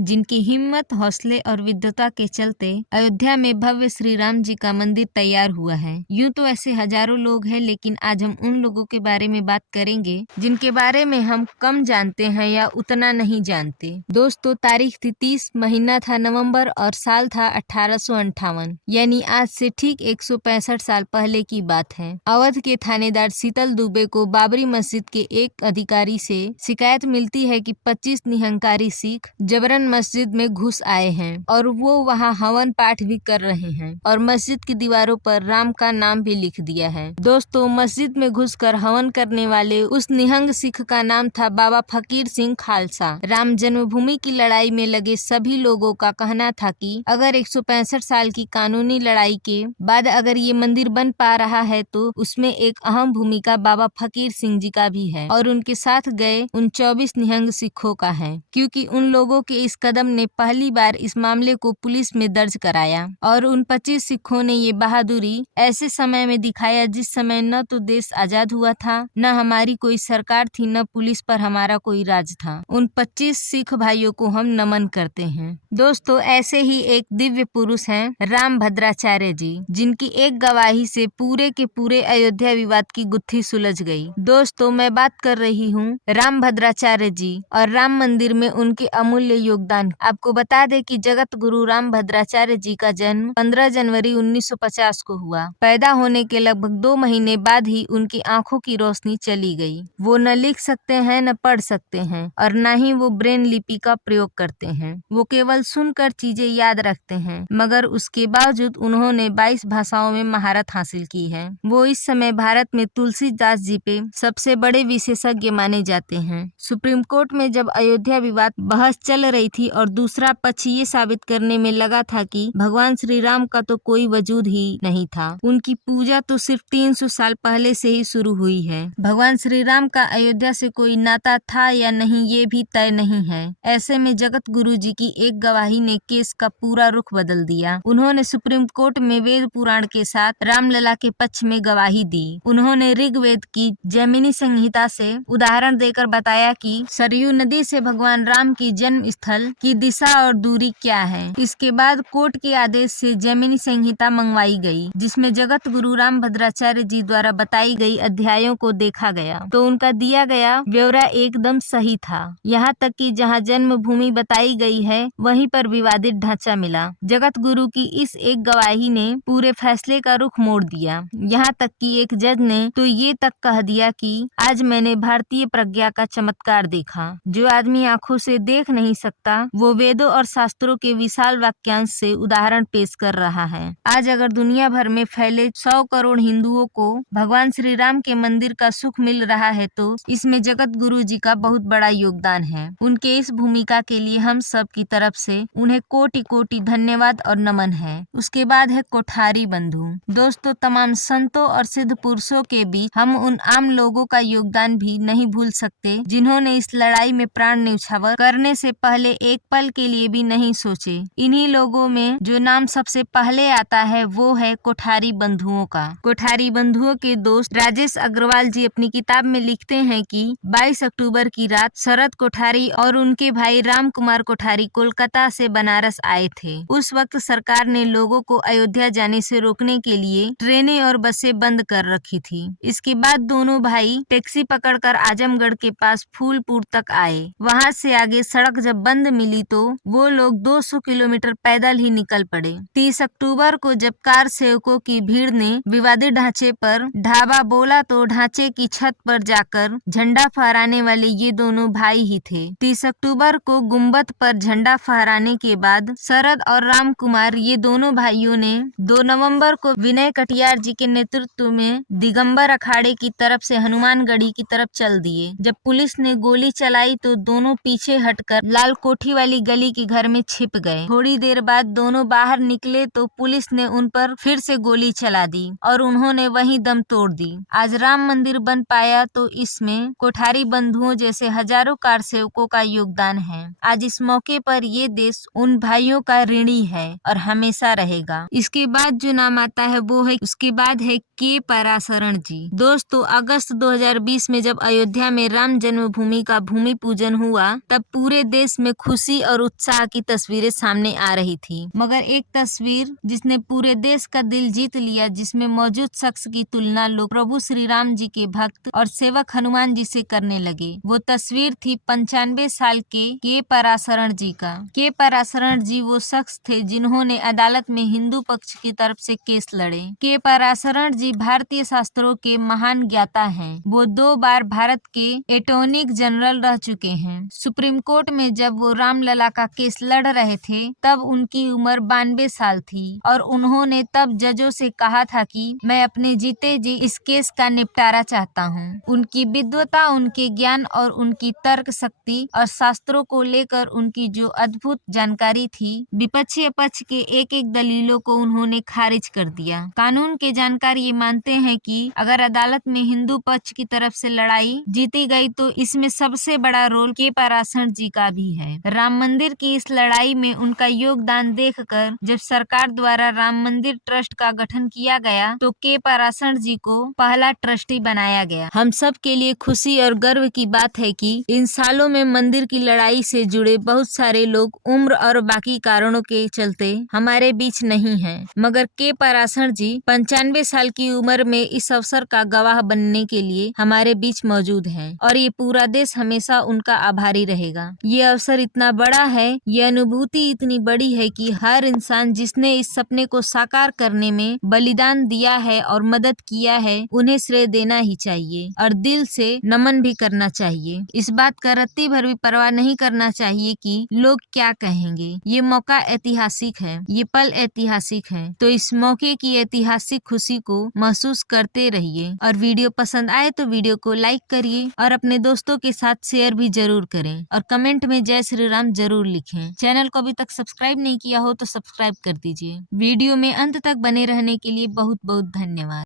जिनकी हिम्मत, हौसले और विद्वता के चलते अयोध्या में भव्य श्री राम जी का मंदिर तैयार हुआ है। यूं तो ऐसे हजारों लोग हैं, लेकिन आज हम उन लोगों के बारे में बात करेंगे जिनके बारे में हम कम जानते हैं या उतना नहीं जानते। दोस्तों, तारीख थी 30, महीना था नवंबर और साल था 1858, यानी आज से ठीक 165 साल पहले की बात है। अवध के थानेदार शीतल दुबे को बाबरी मस्जिद के एक अधिकारी से शिकायत मिलती है कि 25 निहंकारी सिख जबरन मस्जिद में घुस आए हैं और वो वहाँ हवन पाठ भी कर रहे हैं और मस्जिद की दीवारों पर राम का नाम भी लिख दिया है। दोस्तों, मस्जिद में घुसकर हवन करने वाले उस निहंग सिख का नाम था बाबा फकीर सिंह खालसा। राम जन्मभूमि की लड़ाई में लगे सभी लोगों का कहना था कि अगर 165 साल की कानूनी लड़ाई के बाद अगर ये मंदिर बन पा रहा है तो उसमें एक अहम भूमिका बाबा फकीर सिंह जी का भी है और उनके साथ गए उन 24 निहंग सिखों का है, क्योंकि उन लोगों के इस कदम ने पहली बार इस मामले को पुलिस में दर्ज कराया और उन 25 सिखों ने ये बहादुरी ऐसे समय में दिखाया जिस समय न तो देश आजाद हुआ था, न हमारी कोई सरकार थी, न पुलिस पर हमारा कोई राज था। उन 25 सिख भाइयों को हम नमन करते हैं। दोस्तों, ऐसे ही एक दिव्य पुरुष हैं राम भद्राचार्य जी, जिनकी एक गवाही से पूरे के पूरे अयोध्या विवाद की गुत्थी सुलझ गई। दोस्तों, मैं बात कर रही हूँ राम भद्राचार्य जी और राम मंदिर में उनके अमूल्य योगदान। आपको बता दें कि जगत गुरु राम भद्राचार्य जी का जन्म 15 जनवरी 1950 को हुआ। पैदा होने के लगभग 2 महीने बाद ही उनकी आंखों की रोशनी चली गई। वो न लिख सकते हैं, न पढ़ सकते हैं और न ही वो ब्रेन लिपि का प्रयोग करते हैं। वो केवल सुनकर चीजें याद रखते हैं, मगर उसके बावजूद उन्होंने 22 भाषाओं में महारत हासिल की है। वो इस समय भारत में तुलसीदास जी पे सबसे बड़े विशेषज्ञ माने जाते हैं। सुप्रीम कोर्ट में जब अयोध्या विवाद बहस चल रही थी और दूसरा पक्ष ये साबित करने में लगा था कि भगवान श्री राम का तो कोई वजूद ही नहीं था, उनकी पूजा तो सिर्फ 300 साल पहले से ही शुरू हुई है, भगवान श्री राम का अयोध्या से कोई नाता था या नहीं ये भी तय नहीं है। ऐसे में जगत गुरु जी की एक गवाही ने केस का पूरा रुख बदल दिया। उन्होंने सुप्रीम कोर्ट में वेद पुराण के साथ रामलला के पक्ष में गवाही दी। उन्होंने ऋग्वेद की जैमिनी संहिता से उदाहरण देकर बताया कि सरयू नदी से भगवान राम की जन्म स्थल की दिशा और दूरी क्या है। इसके बाद कोर्ट के आदेश से जैमिनी संहिता मंगवाई गई, जिसमें जगत गुरु राम भद्राचार्य जी द्वारा बताई गई अध्यायों को देखा गया तो उनका दिया गया ब्यौरा एकदम सही था। यहाँ तक कि जहाँ जन्म भूमि बताई गई है वहीं पर विवादित ढांचा मिला। जगत गुरु की इस एक गवाही ने पूरे फैसले का रुख मोड़ दिया। यहाँ तक कि एक जज ने तो ये तक कह दिया कि आज मैंने भारतीय प्रज्ञा का चमत्कार देखा। जो आदमी आंखों से देख नहीं सकता वो वेदों और शास्त्रों के विशाल वाक्यांश से उदाहरण पेश कर रहा है। आज अगर दुनिया भर में फैले 100 करोड़ हिंदुओं को भगवान श्री राम के मंदिर का सुख मिल रहा है तो इसमें जगत गुरु जी का बहुत बड़ा योगदान है। उनके इस भूमिका के लिए हम सब की तरफ से उन्हें कोटि कोटि धन्यवाद और नमन है। उसके बाद है कोठारी बंधु। दोस्तों, तमाम संतों और सिद्ध पुरुषों के बीच हम उन आम लोगों का योगदान भी नहीं भूल सकते जिन्होंने इस लड़ाई में प्राण न्यौछावर करने से पहले एक पल के लिए भी नहीं सोचे। इन्हीं लोगों में जो नाम सबसे पहले आता है वो है कोठारी बंधुओं का। कोठारी बंधुओं के दोस्त राजेश अग्रवाल जी अपनी किताब में लिखते हैं कि 22 अक्टूबर की रात शरद कोठारी और उनके भाई राम कुमार कोठारी कोलकाता से बनारस आए थे। उस वक्त सरकार ने लोगों को अयोध्या जाने से रोकने के लिए ट्रेनें और बसें बंद कर रखी थी। इसके बाद दोनों भाई टैक्सी पकड़कर आजमगढ़ के पास फूलपुर तक आए। वहां से आगे सड़क जब बंद मिली तो वो लोग 200 किलोमीटर पैदल ही निकल पड़े। 30 अक्टूबर को जब कार सेवकों की भीड़ ने विवादित ढांचे पर ढाबा बोला तो ढांचे की छत पर जाकर झंडा फहराने वाले ये दोनों भाई ही थे। 30 अक्टूबर को गुम्बद पर झंडा फहराने के बाद शरद और राम कुमार ये दोनों भाइयों ने 2 नवंबर को विनय कटियार जी के नेतृत्व में दिगंबर अखाड़े की तरफ से हनुमानगढ़ी की तरफ चल दिए। जब पुलिस ने गोली चलाई तो दोनों पीछे हटकर लाल कोठी वाली गली के घर में छिप गए। थोड़ी देर बाद दोनों बाहर निकले तो पुलिस ने उन पर फिर से गोली चला दी और उन्होंने वहीं दम तोड़ दी। आज राम मंदिर बन पाया तो इसमें कोठारी बंधुओं जैसे हजारों कार सेवकों का योगदान है। आज इस मौके पर ये देश उन भाइयों का ऋणी है और हमेशा रहेगा। इसके बाद जो नाम आता है वो है उसके बाद है के पराशरण जी। दोस्तों, अगस्त 2020 में जब अयोध्या में राम जन्मभूमि का भूमि पूजन हुआ तब पूरे देश में खुशी और उत्साह की तस्वीरें सामने आ रही थी। मगर एक तस्वीर जिसने पूरे देश का दिल जीत लिया, जिसमें मौजूद शख्स की तुलना लोग प्रभु श्री राम जी के भक्त और सेवक हनुमान जी से करने लगे। वो तस्वीर थी 95 साल के पराशरण जी का। के पराशरण जी वो शख्स थे जिन्होंने अदालत में हिंदू पक्ष की तरफ से केस लड़े। के पराशरण जी भारतीय शास्त्रों के महान ज्ञाता हैं। वो 2 बार भारत के अटॉर्नी जनरल रह चुके हैं। सुप्रीम कोर्ट में जब वो रामलला का केस लड़ रहे थे तब उनकी उम्र 92 साल थी और उन्होंने तब जजों से कहा था कि मैं अपने जीते जी इस केस का निपटारा चाहता हूँ। उनकी विद्वता, उनके ज्ञान और उनकी तर्क शक्ति और शास्त्रों को लेकर उनकी जो अद्भुत जानकारी थी, विपक्षी पक्ष के एक एक दलीलों को उन्होंने खारिज कर दिया। कानून के जानकार ये मानते हैं कि अगर अदालत में हिंदू पक्ष की तरफ से लड़ाई जीती गई तो इसमें सबसे बड़ा रोल के पराशरण जी का भी है। राम मंदिर की इस लड़ाई में उनका योगदान देखकर जब सरकार द्वारा राम मंदिर ट्रस्ट का गठन किया गया तो के पराशरण जी को पहला ट्रस्टी बनाया गया। हम सब के लिए खुशी और गर्व की बात है कि इन सालों में मंदिर की लड़ाई से जुड़े बहुत सारे लोग उम्र और बाकी कारणों के चलते हमारे बीच नहीं हैं, मगर के पराशरण जी 95 साल की उम्र में इस अवसर का गवाह बनने के लिए हमारे बीच मौजूद हैं और ये पूरा देश हमेशा उनका आभारी रहेगा। ये अवसर इतना बड़ा है, ये अनुभूति इतनी बड़ी है कि हर इंसान जिसने इस सपने को साकार करने में बलिदान दिया है और मदद किया है, उन्हें श्रेय देना ही चाहिए और दिल से नमन भी करना चाहिए। इस बात का रत्ती भर भी परवाह नहीं करना चाहिए कि लोग क्या कहेंगे। ये मौका ऐतिहासिक है, ये पल ऐतिहासिक है, तो इस मौके की ऐतिहासिक खुशी को महसूस करते रहिए और वीडियो पसंद आए तो वीडियो को लाइक करिए और अपने दोस्तों के साथ शेयर भी जरूर करें और कमेंट में जय श्री राम जरूर लिखें। चैनल को अभी तक सब्सक्राइब नहीं किया हो तो सब्सक्राइब कर दीजिए। वीडियो में अंत तक बने रहने के लिए बहुत बहुत धन्यवाद।